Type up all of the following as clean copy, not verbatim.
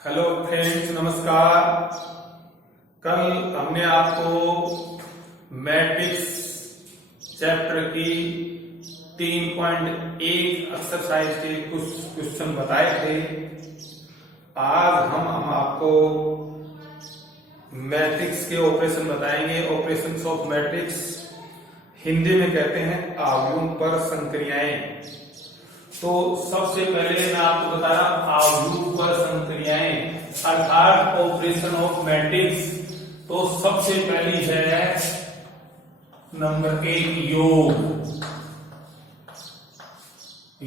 Hello friends, नमस्कार। कल हमने आपको मैट्रिक्स चैप्टर की 3.1 एक्सरसाइज के कुछ क्वेश्चन बताए थे। आज हम आपको मैट्रिक्स के ऑपरेशन बताएंगे। ऑपरेशंस ऑफ मैट्रिक्स हिंदी में कहते हैं आव्यूह पर संक्रियाएं। तो सबसे पहले मैं आपको बता रहा आव्यूह पर संक्रियाएं अर्थात ऑपरेशन ऑफ मैट्रिक्स। तो सबसे पहली है नंबर 1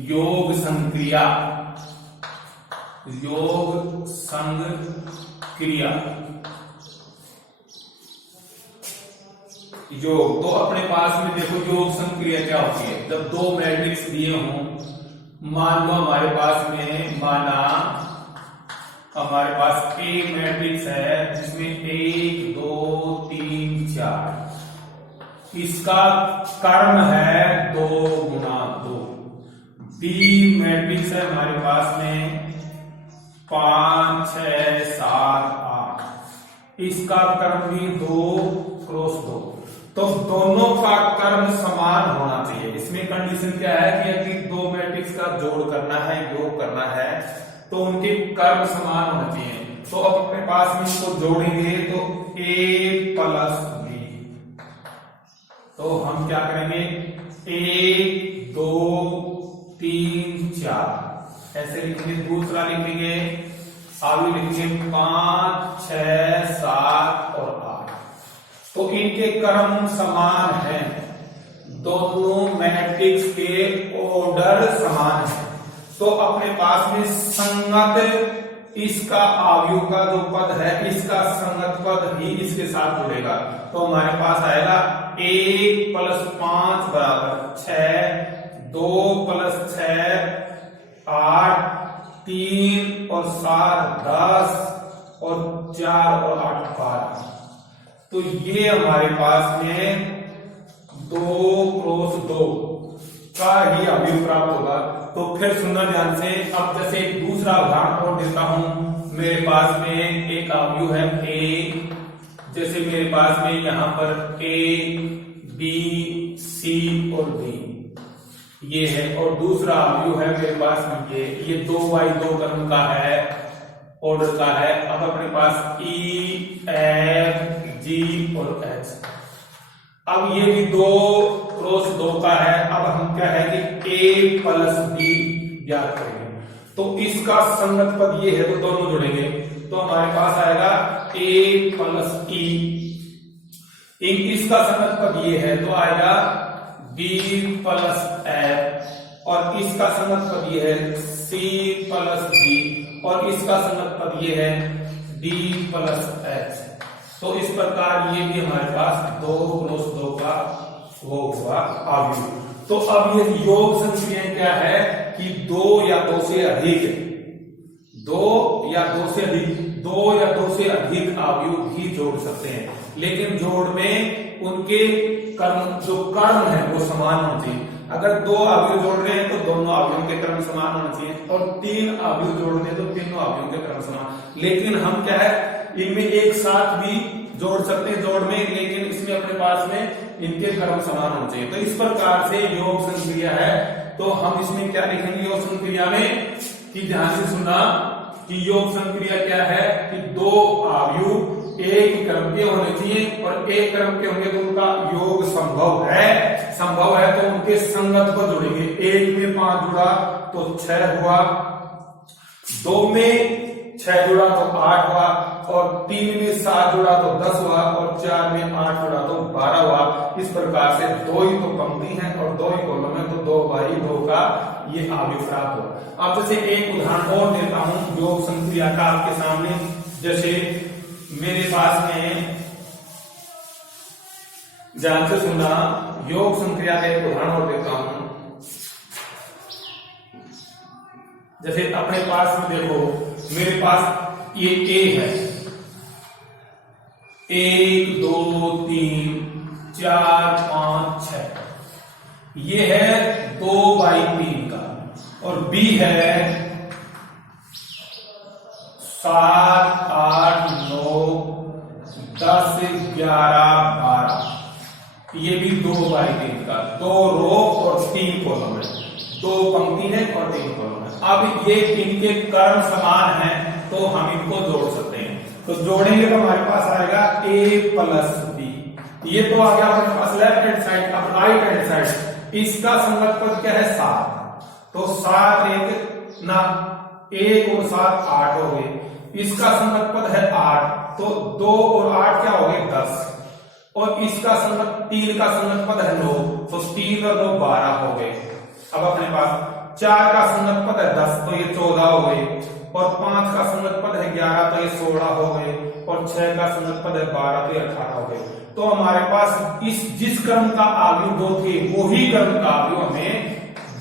योग संक्रिया। योग संक्रिया योग। तो अपने पास में देखो योग संक्रिया क्या होती है। जब दो मैट्रिक्स दिए हों, मान लो हमारे पास में हमारे पास एक मैट्रिक्स है जिसमें 1 2 3 4, इसका कर्म है 2 गुना 2। बी मैट्रिक्स है हमारे पास में 5 6 7 8, इसका कर्म भी 2 क्रॉस 2। तो दोनों का कर्म समान होना चाहिए। इसमें कंडीशन क्या है कि यदि दो मैट्रिक्स का जोड़ करना है, योग करना है, तो उनके कर्म समान होना चाहिए। तो अब अपने पास में इसको जोड़ेंगे तो a प्लस b। तो हम क्या करेंगे 1 2 3 4 ऐसे लिखेंगे। दूसरा लिखेंगे आगे लिखेंगे 5 6 7 और 8। तो इनके कर्म समान हैं। दोनों मैट्रिक्स के ऑर्डर समान है। तो अपने पास में संगत इसका आव्यूह का जो पद है, इसका संगत पद ही इसके साथ जुड़ेगा। तो हमारे पास आएगा 1 प्लस 5 बराबर 6, 2 प्लस 6 8, 3 और 7 10 और 4 और 8 12। तो ये हमारे पास में 2 क्रॉस 2 का ही आव्यूह प्राप्त होगा। तो फिर सुनना ध्यान से। अब जैसे एक दूसरा उदाहरण और देता हूं। मेरे पास में एक आव्यूह है A, जैसे मेरे पास में यहां पर A B C और D ये है, और दूसरा आव्यूह है मेरे पास में ये 2 कर्म का है, ऑर्डर का है। अब अपने पास E F G और H। अब ये भी 2 क्रॉस 2 का है। अब हम क्या है कि A प्लस B ज्ञात करेंगे। तो इसका संगत पद ये है, तो दोनों जुड़ेंगे। तो हमारे पास आएगा A प्लस E। इसका संगत पद ये है, तो आएगा B प्लस F, और इसका संगत पद ये है C प्लस B, और इसका संगत पद ये है D प्लस H। तो इस प्रकार ये भी हमारे पास 2 क्रॉस 2 का वो हुआ आव्यूह। तो अब ये योग संक्रियाएं क्या है कि 2 या 2 से अधिक, 2 या 2 से अधिक आव्यूह भी जोड़ सकते हैं। लेकिन जोड़ में उनके कर्म जो कर्म है वो समान होते हैं। अगर 2 आव्यूह जोड़ रहे हैं तो दोनों आव्यूहों के कर्म समान होने चाहिए, और 3 आव्यूह जोड़ रहे हैं तो तीनों आव्यूहों के कर्म समान। लेकिन हम क्या है इनमें एक साथ भी जोड़ सकते हैं जोड़ में, लेकिन इसमें अपने पास में इनके कर्म समान होने चाहिए। तो इस प्रकार से योग संक्रिया है। तो हम इसमें क्या लिखेंगे योग संक्रिया में, कि ध्यान से सुनना कि योग संक्रिया क्या है कि 2 आव्यूह एक क्रम के होने चाहिए, और एक क्रम के होंगे तो उनका योग संभव है तो उनके संगत पद जुड़ेंगे। 1 में 5 जुड़ा तो 6 हुआ, 2 में 6 जुड़ा तो 8 हुआ, और 3 में 7 जुड़ा तो 10 हुआ, और 4 में 8 जुड़ा तो 12 हुआ। इस प्रकार से 2 ही तो पंक्ति है और 2 ही कॉलम है, तो 2/2 का ये आव्यूह प्राप्त हुआ। अब जैसे एक उदाहरण और देता हूं योग संक्रिया का आपके सामने। जैसे मेरे पास में ध्यान से सुनना, योग संक्रिया का एक उदाहरण और देता हूं। जैसे अपने पास में देखो मेरे पास ये A है, 1 2 3 4 5 6, ये है 2/3 का, और B है 7, 8, 9, 10, 11, 12। ये भी 2/3 का, 2 रो और 3 कॉलम है, 2 पंक्ति है और 3 कॉलम है। अब ये इनके क्रम समान हैं तो हम इनको जोड़ सकते हैं। तो जोड़ेंगे तो हमारे पास आएगा a प्लस बी। ये तो आ गया हमारे पास लेफ्ट हैंड साइड। अब राइट हैंड साइड, इसका संगत पद क्या है 7। तो 7 1 ना 1 और 7 8 हो गए। इसका संगत पद है 8, तो 2 और 8 क्या हो गए 10। और इसका संगत 3 का संगत पद है 9, तो 3 और 9 12 हो गए। अब अपने पास 4 का संगत पद है 10, तो ये 14 हो गए। और 5 का संगत पद है 11, तो ये 16 हो गए। और 6 का संगत पद है 12, तो ये 18 हो गए। तो हमारे पास इस जिस क्रम का आव्यूह 2 थे वही क्रम का आव्यूह हमें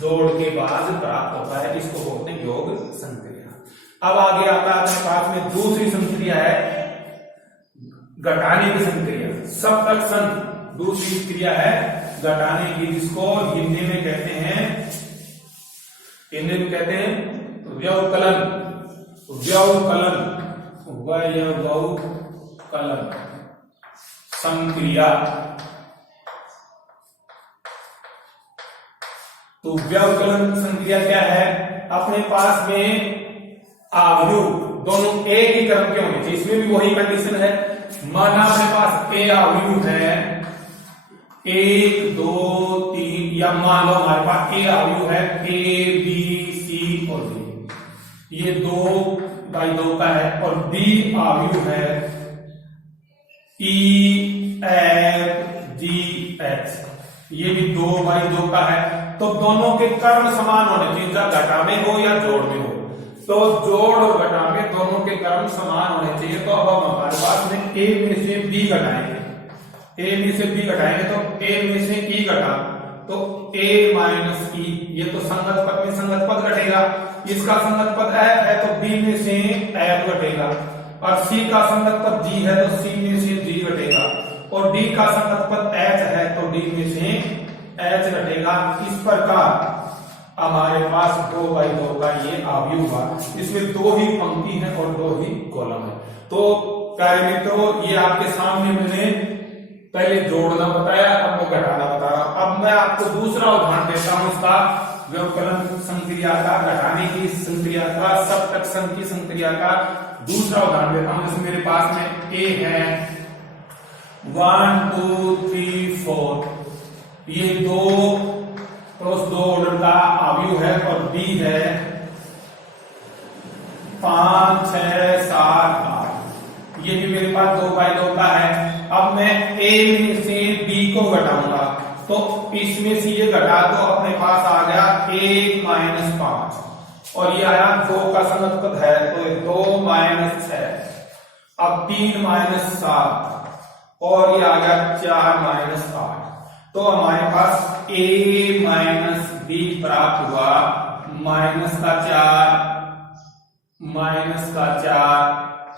जोड़ के बाद प्राप्त होता है। इसको बोलते हैं योग संक्रिया। अब आगे आता है अपने पास में दूसरी संक्रिया है घटाने की संक्रिया, सबट्रैक्शन। दूसरी क्रिया है घटाने की, जिसको हिंदी में कहते हैं व्यवकलन। व्यवकलन संक्रिया। तो व्यवकलन संक्रिया क्या है? अपने पास में आव्यूह दोनों एक ही क्रम के होने चाहिए। इसमें भी वही कंडीशन है। माना अपने पास ए आव्यूह है 1, 2, 3, या मान लो हमारे पास ए आव्यूह है ए बी सी और डी, ये 2/2 का है। और बी आव्यूह है ई एफ जी एच, ये भी 2/2 का है। तो दोनों के क्रम समान होने चाहिए, चाहे घटा में हो या जोड़ में हो। तो जोड़ और घटा में दोनों के क्रम समान होने चाहिए। तो अब हम हमारे पास में ए में से बी घटाएंगे, ए में से बी घटाएंगे तो ए में से ई घटा, तो ए माइनस ई, ये तो संगत पद में संगत पद घटेगा। इसका संगत पद एफ है तो बी में से एफ घटेगा। और सी का संगत पद जी है तो सी में से जी घटेगा। और डी का संगत पद एच है तो डी में से एच घटेगा। इस प्रकार हमारे पास 2/2 का ये आव्यूह हुआ। इसमें 2 ही पंक्ति है और 2 ही कॉलम है। तो प्यारे मित्रों, ये आपके सामने मैंने पहले जोड़ना बताया, अब मैं घटाना बता रहा हूं। अब मैं आपको दूसरा उदाहरण देता हूं इसका, व्यवकलन संक्रिया का, घटाने की संक्रिया का, सबट्रैक्शन की संक्रिया का दूसरा उदाहरण देता हूं। जैसे मेरे पास में ए है 1 2 3 4, ये 2 क्रॉस 2 ऑर्डर का आव्यूह है। और बी है 5 6 7 8, ये भी मेरे पास 2/2 का है। अब मैं ए में से बी को घटाऊंगा, तो इसमें से ये घटा तो अपने पास आ गया 1 - 5, और ये आया 2 का संगत पद है तो 2 - 6। अब 3 - 7 और ये आ गया 4 - 8। तो हमारे पास a माइनस बी प्राप्त हुआ, -4 -4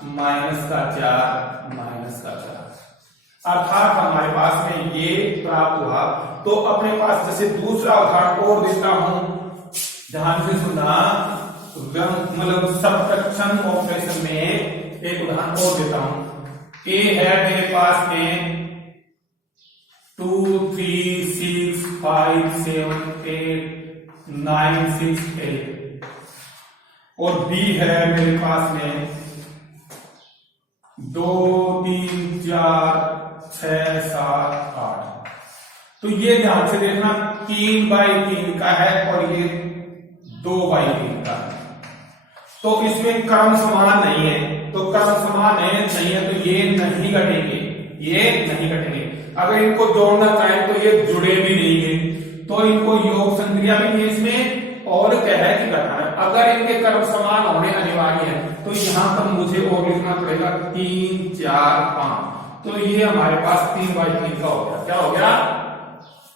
-4 अर्थात हमारे पास में ये प्राप्त हुआ। तो अपने पास जैसे दूसरा उदाहरण और देता हूं, ध्यान से सुनना, मतलब सबट्रैक्शन ऑपरेशन में एक उदाहरण और देता हूं। ए है मेरे पास में 2 3 6 5 7 8 9 6 8, और बी है मेरे पास में 2 3 4 6 7 8। तो ये ध्यान से देखना 3/3 का है और ये 2/3 का है। तो इसमें क्रम समान नहीं है, तो क्रम समान नहीं है तो ये नहीं घटेंगे, ये नहीं घटेंगे। अगर इनको जोड़ना चाहें तो ये जुड़े भी नहीं है, तो इनको योग संक्रिया में इसमें और क्या है कि घटाना। अगर इनके क्रम समान होने अनिवार्य है तो यहां पर मुझे और लिखना पड़ेगा 3 4 5। तो ये हमारे पास 3/3 का हो गया। क्या हो गया?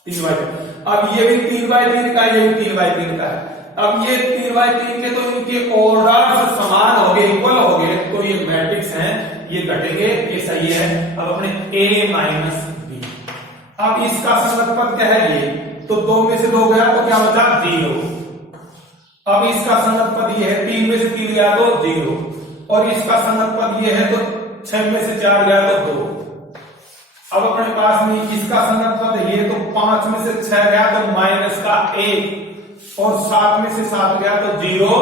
3/3। अब ये भी 3/3 का, ये भी 3/3 का है। अब ये 3/3 के, तो इनके ऑर्डर समान हो गए, इक्वल हो गए, तो ये मैट्रिक्स हैं, ये घटेंगे, ये सही है। अब अपने a माइनस बी, अब इसका संगत पद क्या है ये, तो 2 में से 2 गया तो क्या बचा 0। अब इसका संगत पद ये है 3 में से 3 गया तो 0। और इसका संगत पद ये है तो 6 में से 4 गया तो 2। अब अपने पास में इसका संगत पद ये तो 5 में से 6 गया तो माइनस का 1 और 7 में से 7 गया तो 0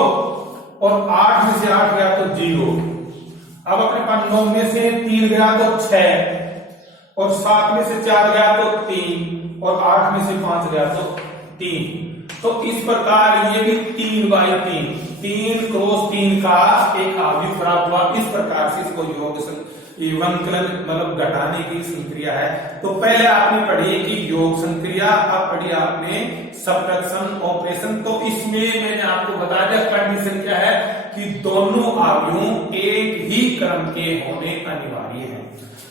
और 8 में से 8 गया तो 0। अब अपने पास 9 में से 3 गया तो 6 और 7 में से 4 गया तो 3 और 8 में से 5 गया तो 3। तो इस प्रकार ये भी 3/3 क्रॉस 3 का एक अवयव प्राप्त हुआ। इस प्रकार से इसको योग व्यंकलन मतलब घटाने की संक्रिया है। तो पहले आपने पढ़ी कि योग संक्रिया, अब पढ़ी आपने सबट्रैक्शन ऑपरेशन। तो इसमें मैंने आपको बता दिया कंडीशन क्या है कि दोनों अवयवों एक ही क्रम के होने अनिवार्य है।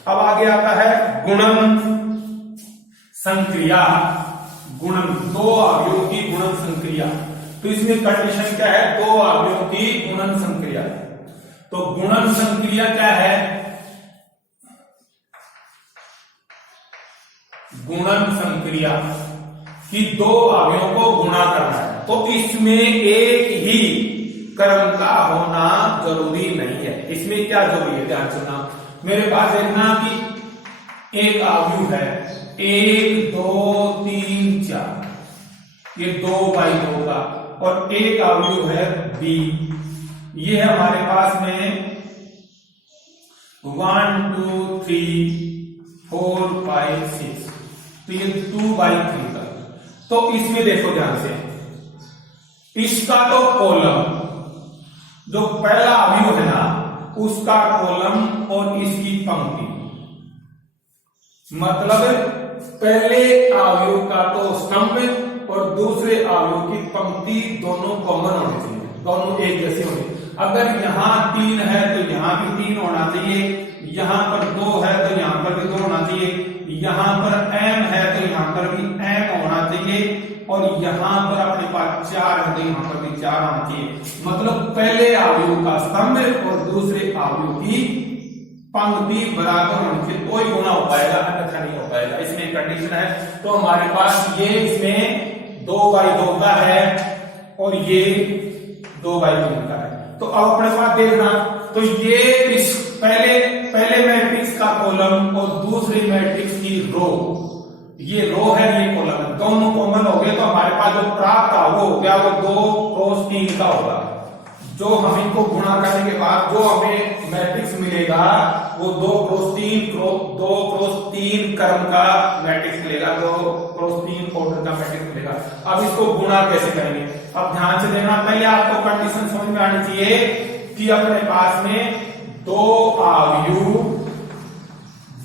अब आगे आता है गुणन संक्रिया। गुणन, दो अवयवों की गुणन संक्रिया। तो इसमें कंडीशन क्या है, दो अवयवों की गुणन संक्रिया। तो गुणन संक्रिया क्या है, गुणन संक्रिया कि दो अवयवों को गुणा करना है। तो इसमें एक ही क्रम का होना जरूरी नहीं है। इसमें क्या जरूरी है, ध्यान सुनना। मेरे पास देखना कि एक अवयव है 1 2 3 4, ये 2/2 का, और एक अवयव है b, ये है हमारे पास में 1 2 3 4 5 6, तो ये 2/3 का। तो इसमें देखो ध्यान से, इसका तो कॉलम जो पहला अवयव है ना उसका कॉलम और इसकी पंक्ति, मतलब पहले अवयव का तो स्तंभ और दूसरे अवयव की पंक्ति दोनों कॉमन होने चाहिए, दोनों एक जैसे होने। अगर यहां 3 है तो यहां भी 3 होना चाहिए, यहां पर 2 है तो यहां पर भी 2 होना चाहिए, यहां पर m है तो यहां पर भी m होना चाहिए, और यहां पर अपने पास 4 है तो यहां पर भी 4 होना चाहिए। मतलब पहले अवयव का स्तंभ और दूसरे अवयव की पंक्ति बराबर होनी चाहिए, कोई गुना हो पाएगा अन्यथा नहीं हो पाएगा। इसमें कंडीशन है। तो हमारे पास ये इसमें 2/2 का है और ये 2/3 का है। तो अब अपने पास देखना, तो ये इस पहले मैट्रिक्स का कॉलम और दूसरी मैट्रिक्स की रो, ये रो है ये कॉलम है, दोनों कॉमन हो गए। तो हमारे पास जो प्राप्त का वो हो गया वो 2x3 का होगा। जो हम इनको गुणा करने के बाद जो हमें मैट्रिक्स मिलेगा वो 2x3 क्रम का मैट्रिक्स मिलेगा, 2x3 ऑर्डर का मैट्रिक्स मिलेगा। अब इसको गुणा कैसे करेंगे, अब ध्यान से देखना। पहले आपको कंडीशन समझ में आनी चाहिए कि अपने पास में दो अवयव,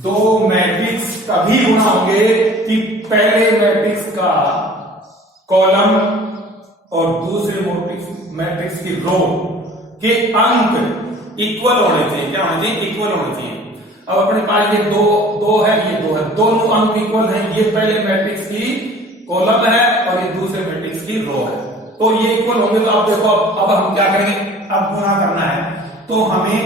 दो मैट्रिक्स तभी गुणा होंगे कि पहले मैट्रिक्स का कॉलम और दूसरे मैट्रिक्स की रो के अंक इक्वल होने चाहिए। क्या होने चाहिए, इक्वल होने चाहिए। अब अपने पास ये दो है, ये 2 है, दोनों अंक इक्वल हैं। ये पहले मैट्रिक्स की कॉलम है और ये दूसरे मैट्रिक्स की रो है, तो ये इक्वल होंगे। तो अब देखो, अब हम क्या करेंगे, अब गुणा करना है तो हमें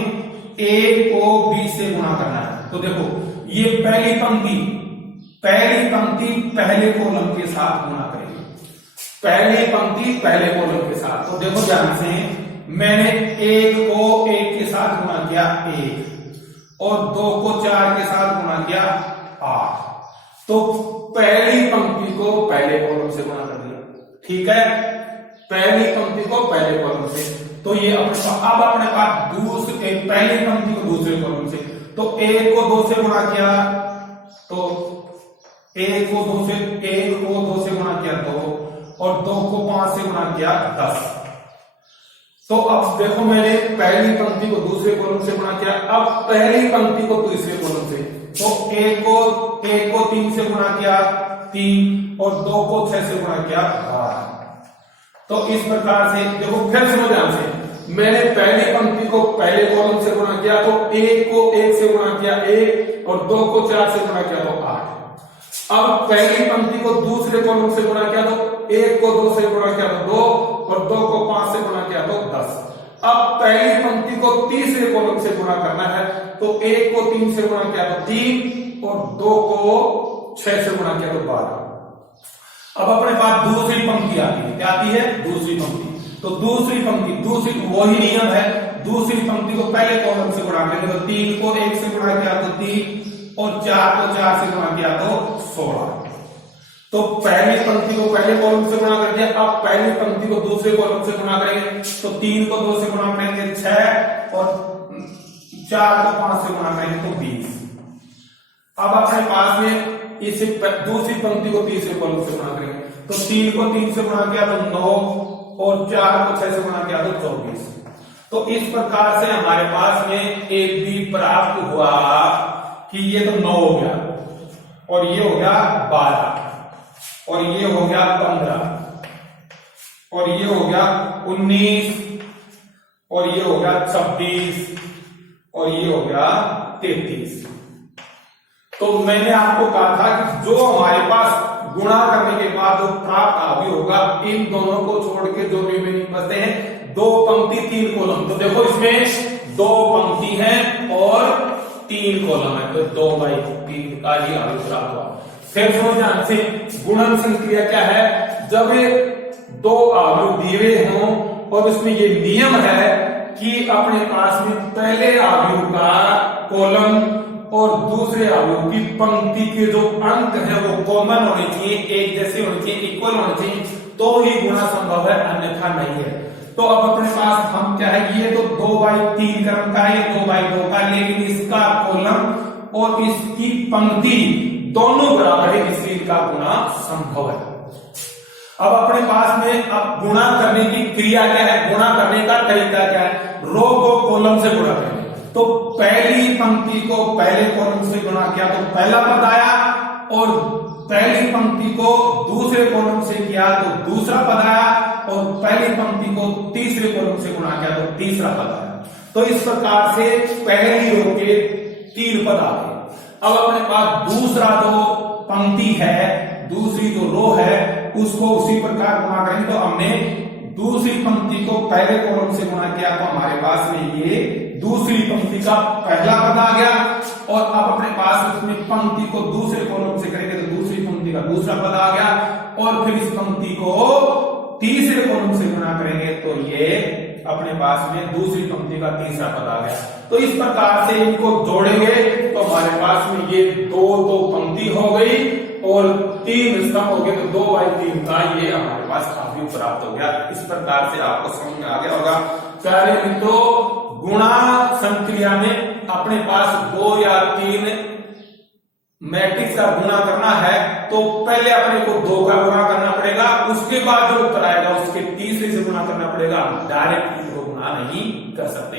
a को b से गुणा करना है। तो देखो ये पहली पंक्ति पहले कॉलम के साथ गुणा करेंगे, पहली पंक्ति पहले कॉलम के साथ। तो देखो ध्यान से, मैंने 1 को 1 के साथ गुणा किया 1 और 2 को 4 के साथ गुणा किया 8। तो पहली पंक्ति को पहले कॉलम से गुणा कर दिया, ठीक है, पहली पंक्ति को पहले कॉलम से। तो ये अब अपने पास पहली पंक्ति को दूसरे कॉलम से। तो 1 को 2 से गुणा किया तो 1 को 2 से गुणा किया 2 और 2 को 5 से गुणा किया 10। तो अब देखो मैंने पहली पंक्ति को दूसरे कॉलम से गुणा किया, अब पहली पंक्ति को तीसरे कॉलम से। तो 1 को 3 से गुणा किया 3 और 2 को 6 से गुणा किया 12। तो इस प्रकार से देखो, फिर सुनो ध्यान से, मैंने पहली पंक्ति को पहले कॉलम से गुणा किया तो 1 को 1 से गुणा किया 1 और 2 को 4 से गुणा किया तो 8। अब पहली पंक्ति को दूसरे कॉलम से गुणा किया तो 1 को 2 से गुणा किया तो 2 और 2 को 5 से गुणा किया तो 10। अब पहली पंक्ति को तीसरे कॉलम से गुणा करना है तो 1 को 3 से गुणा किया तो 3 और 2 को 6 से गुणा किया तो 12। अब अपने पास दूसरी पंक्ति आती है, क्या आती है, दूसरी पंक्ति। तो दूसरी पंक्ति, वही नियम है, दूसरी पंक्ति को पहले कॉलम से गुणा करेंगे तो 3 को 1 से गुणा किया तो 3 और 4 को 4 से गुणा किया तो 16। तो पहली पंक्ति को पहले कॉलम से गुणा कर दिया, अब पहली पंक्ति को दूसरे कॉलम से गुणा करेंगे तो 3 को 2 से गुणा करेंगे 6 और 4 को 5 से गुणा करेंगे तो 20। अब अपने पास में इसे दूसरी पंक्ति को तीसरे कॉलम से गुणा करेंगे तो 3 को 3 से गुणा किया तो 9 और 4 को 6 से गुणा किया तो 24। तो इस प्रकार से हमारे पास में एक भी प्राप्त हुआ कि ये तो 9 हो गया और ये हो गया 12 और ये हो गया 15 और ये हो गया 19 और ये हो गया 26 और ये हो गया 33। तो मैंने आपको कहा था कि जो हमारे पास गुणा करने के बाद जो प्राप्त अवयव होगा इन दोनों को छोड़ के जो रिमेनिंग बचते हैं 2 पंक्ति 3 कॉलम। तो देखो इसमें 2 पंक्ति है और 3 कॉलम है तो 2/3 का ये अवयव प्राप्त हुआ। फिर ध्यान से गुणन संक्रिया क्या है, जब 2 अवयव दिए हुए हों और उसमें ये नियम है कि अपने पास में पहले अवयव का कॉलम और दूसरे अवयव की पंक्ति के जो अंक है वो कॉमन होने चाहिए, एक जैसे होने चाहिए, इक्वल होने चाहिए, तो ही गुणा संभव है, अन्यथा नहीं है। तो अब अपने पास हम क्या है, ये तो 2/3 क्रम का है, 2/2 का, लेकिन इसका कॉलम और इसकी पंक्ति दोनों बराबर है, इसलिए इनका गुणा संभव है। अब अपने पास में अब गुणा करने की क्रिया क्या है, गुणा करने का तरीका क्या है, रो को कॉलम से गुणा करेंगे। तो पहली पंक्ति को पहले कॉलम से गुणा किया तो पहला पद आया और पहली पंक्ति को दूसरे कॉलम से किया तो दूसरा पद आया और पहली पंक्ति को तीसरे कॉलम से गुणा किया तो तीसरा पद आया। तो इस प्रकार से पहली रो के 3 पद आ गए। अब अपने पास दूसरा जो पंक्ति है, दूसरी जो रो है, उसको उसी प्रकार गुणा करेंगे। तो हमने दूसरी पंक्ति को पहले कॉलम से गुणा किया तो हमारे पास में ये दूसरी पंक्ति का पहला पद आ गया और अब अपने पास उसमें पंक्ति को दूसरे कॉलम से करेंगे तो दूसरी पंक्ति का दूसरा पद आ गया और फिर इस पंक्ति को तीसरे कॉलम से गुणा करेंगे तो ये अपने पास में दूसरी पंक्ति का तीसरा पद आ गया। तो इस प्रकार से इनको जोड़ेंगे तो हमारे पास में ये 2 पंक्ति हो गई और 3 स्तंभ हो गए, तो 2/3 का ये हमारे पास अवयव प्राप्त हो गया। इस प्रकार से आपको समझ में आ गया होगा। प्यारे मित्रों, गुणा संक्रिया में अपने पास 2 या 3 मैट्रिक्स का गुणा करना है तो पहले अपने को 2 का गुणा करना पड़ेगा, उसके बाद जो उत्तर आएगा उसके तीसरे से गुणा करना पड़ेगा। डायरेक्ट इसको गुणा नहीं कर सकते।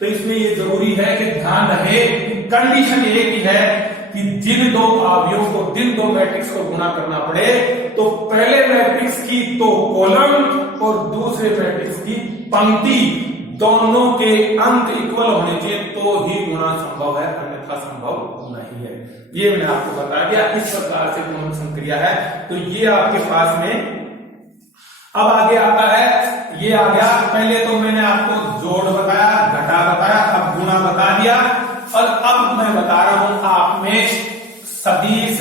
तो इसमें ये जरूरी है कि ध्यान रहे, कंडीशन एक ही है कि जिन 2 अवयवों को, जिन 2 मैट्रिक्स को गुणा करना पड़े तो पहले मैट्रिक्स की तो कॉलम और दूसरे मैट्रिक्स की पंक्ति दोनों के अंक इक्वल होने चाहिए तो ही गुणा संभव है, अन्यथा संभव नहीं है। ये मैंने आपको बता दिया। इस प्रकार से गुणन संक्रिया है। तो ये आपके पास में अब आगे आता है, ये आ गया। पहले तो मैंने आपको जोड़ बताया, घटा बताया, अब गुणा बता दिया और अब मैं बता रहा हूं आप में सदिश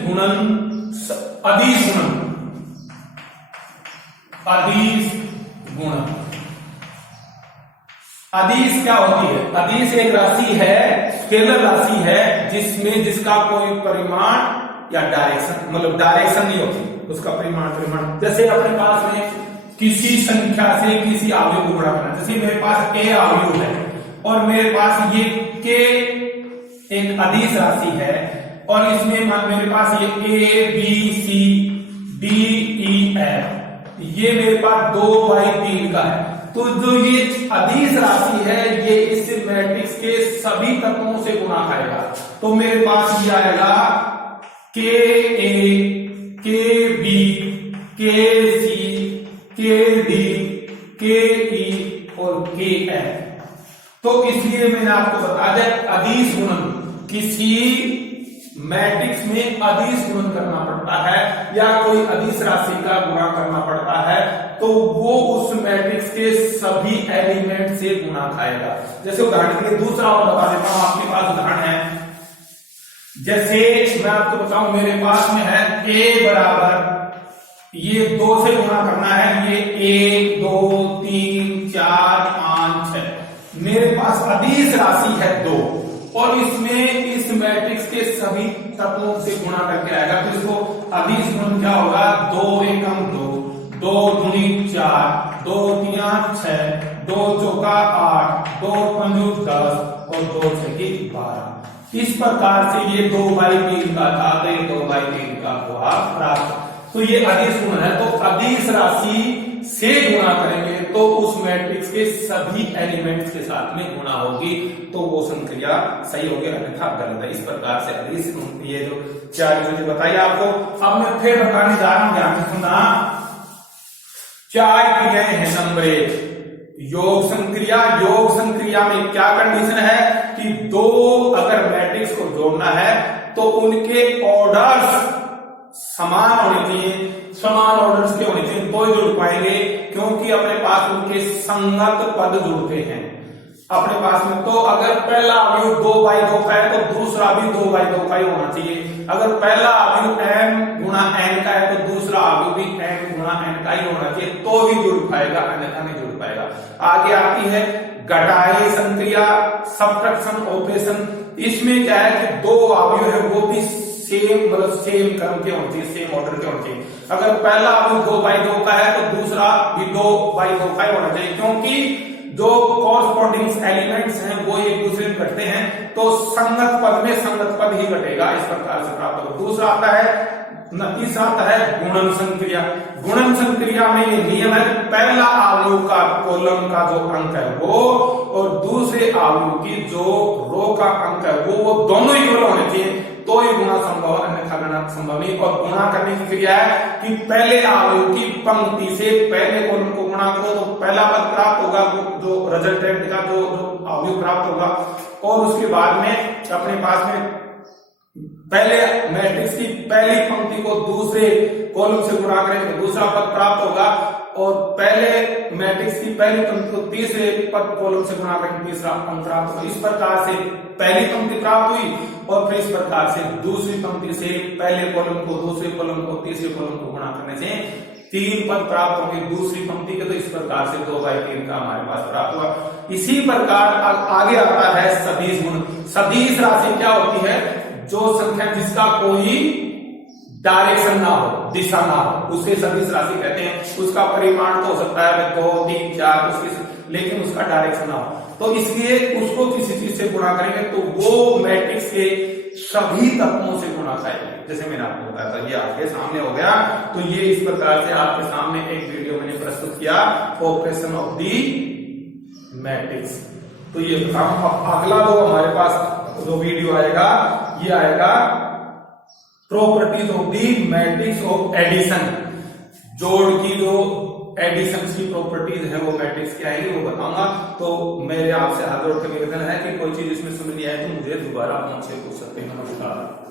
गुणन, अदिश गुणन, अदिश गुणन। अदिश क्या होती है? अदिश एक राशि है, स्केलर राशि है जिसमें जिसका कोई परिमाण या डायरेक्शन, मतलब डायरेक्शन नहीं होती, उसका परिमाण। जैसे अपने पास में किसी संख्या से किसी अवयव को गुणा करना, जैसे मेरे पास a अवयव है और मेरे पास ये k एक अदिश राशि है और इसमें मेरे पास ये a b c d e f, ये मेरे पास 2/3 का है। तो जो ये अदिश राशि है ये इस मैट्रिक्स के सभी तत्वों से गुणा करेगा। तो मेरे पास ये आएगा k a, k b, k c, k d, k e और k f। तो इसलिए मैंने आपको बता दिया अदिश गुणन, किसी मैट्रिक्स में अदिश गुणन करना पड़ता है या कोई अदिश राशि का गुणा करना पड़ता है तो वो उस मैट्रिक्स के सभी एलिमेंट से गुणा खाएगा। जैसे उदाहरण के लिए दूसरा और बता देता हूं, आपके पास उदाहरण है। जैसे मैं आपको बताऊं, मेरे पास में है a बराबर, ये 2 से गुणा करना है, ये 1 2 3 4 पास अदिश राशि है 2 और इसमें इस मैट्रिक्स के सभी तत्वों से गुणा करके आएगा, तो इसको अदिश गुण क्या होगा, 2 एकम 2, 2 दूनी 4, 2 तिया 6, 2 चौका 8, 2 पंजू 10 और 2 छकी 12। इस प्रकार से ये 2/3 का था, तो ये 2/3 का हुआ प्राप्त। तो ये अदिश गुण है, तो अदिश राशि से गुणा करेंगे तो उस मैट्रिक्स के सभी एलिमेंट्स के साथ में गुणा होगी, तो वो संक्रिया सही होगी, अन्यथा गलत है। इस प्रकार से अदिश गुण ये जो 4 चीजें बताई आपको, अब मैं फिर बताने जा रहा हूं, ध्यान से सुनना। 4 क्रियाएं हैं। नंबर 1 योग संक्रिया। योग संक्रिया में क्या कंडीशन है कि 2 अगर मैट्रिक्स को जोड़ना है तो उनके ऑर्डर्स समान होने चाहिए, समान ऑर्डर्स के होने चाहिए तो जुड़ पाएंगे, क्योंकि अपने पास उनके संगत पद जुड़ते हैं अपने पास में। तो अगर पहला अवयव 2/2 का है तो दूसरा भी 2/2 का ही होना चाहिए। अगर पहला अवयव m गुणा n का है तो दूसरा अवयव भी m गुणा n का ही होना चाहिए, तो ही जुड़ पाएगा, अन्यथा नहीं जुड़ पाएगा। आगे आती है घटाए संक्रिया, सब्ट्रैक्शन ऑपरेशन। इसमें क्या है कि 2 अवयव है वो भी सेम मतलब सेम क्रम के होने चाहिए, सेम ऑर्डर के होने चाहिए। अगर पहला अवयव 2/2 का है तो दूसरा भी 2/2 का ही होना चाहिए, क्योंकि जो कॉरस्पॉन्डिंग एलिमेंट्स हैं वो एक दूसरे में घटते हैं, तो संगत पद में संगत पद ही घटेगा, इस प्रकार से प्राप्त होगा। दूसरा आता है तीसरा आता है गुणन संक्रिया। गुणन संक्रिया में ये नियम है, पहला अवयव का कॉलम का जो अंक है वो और दूसरे अवयव की जो रो का अंक है वो दोनों इक्वल होने चाहिए, तो ही गुणा संभव है, अन्यथा गुणा संभव नहीं। और गुणा करने की क्रिया है कि पहले अवयव की पंक्ति से पहले कॉलम को गुणा करो तो पहला पद प्राप्त होगा, जो रिजल्टेंट का जो अवयव प्राप्त होगा, और उसके बाद में अपने पास में पहले मैट्रिक्स की पहली पंक्ति को दूसरे कॉलम से गुणा करेंगे तो दूसरा पद प्राप्त होगा, और पहले मैट्रिक्स की पहली पंक्ति को तीसरे पद कॉलम से गुणा करेंगे तीसरा पद प्राप्त होगा। इस प्रकार से पहली पंक्ति प्राप्त हुई और फिर इस प्रकार से दूसरी पंक्ति से पहले कॉलम को दूसरे कॉलम को तीसरे कॉलम को गुणा करने से 3 पद प्राप्त होंगे दूसरी पंक्ति के, तो इस प्रकार से 2/3 का हमारे पास प्राप्त हुआ। इसी प्रकार आगे आता है सदिश गुण। सदिश राशि क्या होती है, जो संख्या जिसका कोई डायरेक्शन ना हो, दिशा ना हो, उसे सदिश राशि कहते हैं। उसका परिमाण तो हो सकता है 2, 3, 4 उसकी, लेकिन उसका डायरेक्शन ना हो, तो इसलिए उसको किसी चीज से गुणा करेंगे तो वो मैट्रिक्स के सभी तत्वों से गुणा करेंगे। जैसे मैंने आपको बताया था, ये आपके सामने हो गया। तो ये इस प्रकार से आपके सामने एक वीडियो मैंने प्रस्तुत किया, ऑपरेशन ऑफ दी मैट्रिक्स। तो ये बताऊं, अगला जो हमारे पास जो वीडियो आएगा ये आएगा properties of the matrix of addition. जोड़ की जो एडिशन की प्रॉपर्टीज है वो मैट्रिक्स की आएगी, वो बताऊंगा। तो मेरे आपसे हाथ जोड़ के निवेदन है कि कोई चीज इसमें समझ नहीं आए तो मुझे दोबारा मुझसे पूछ सकते हैं। नमस्कार।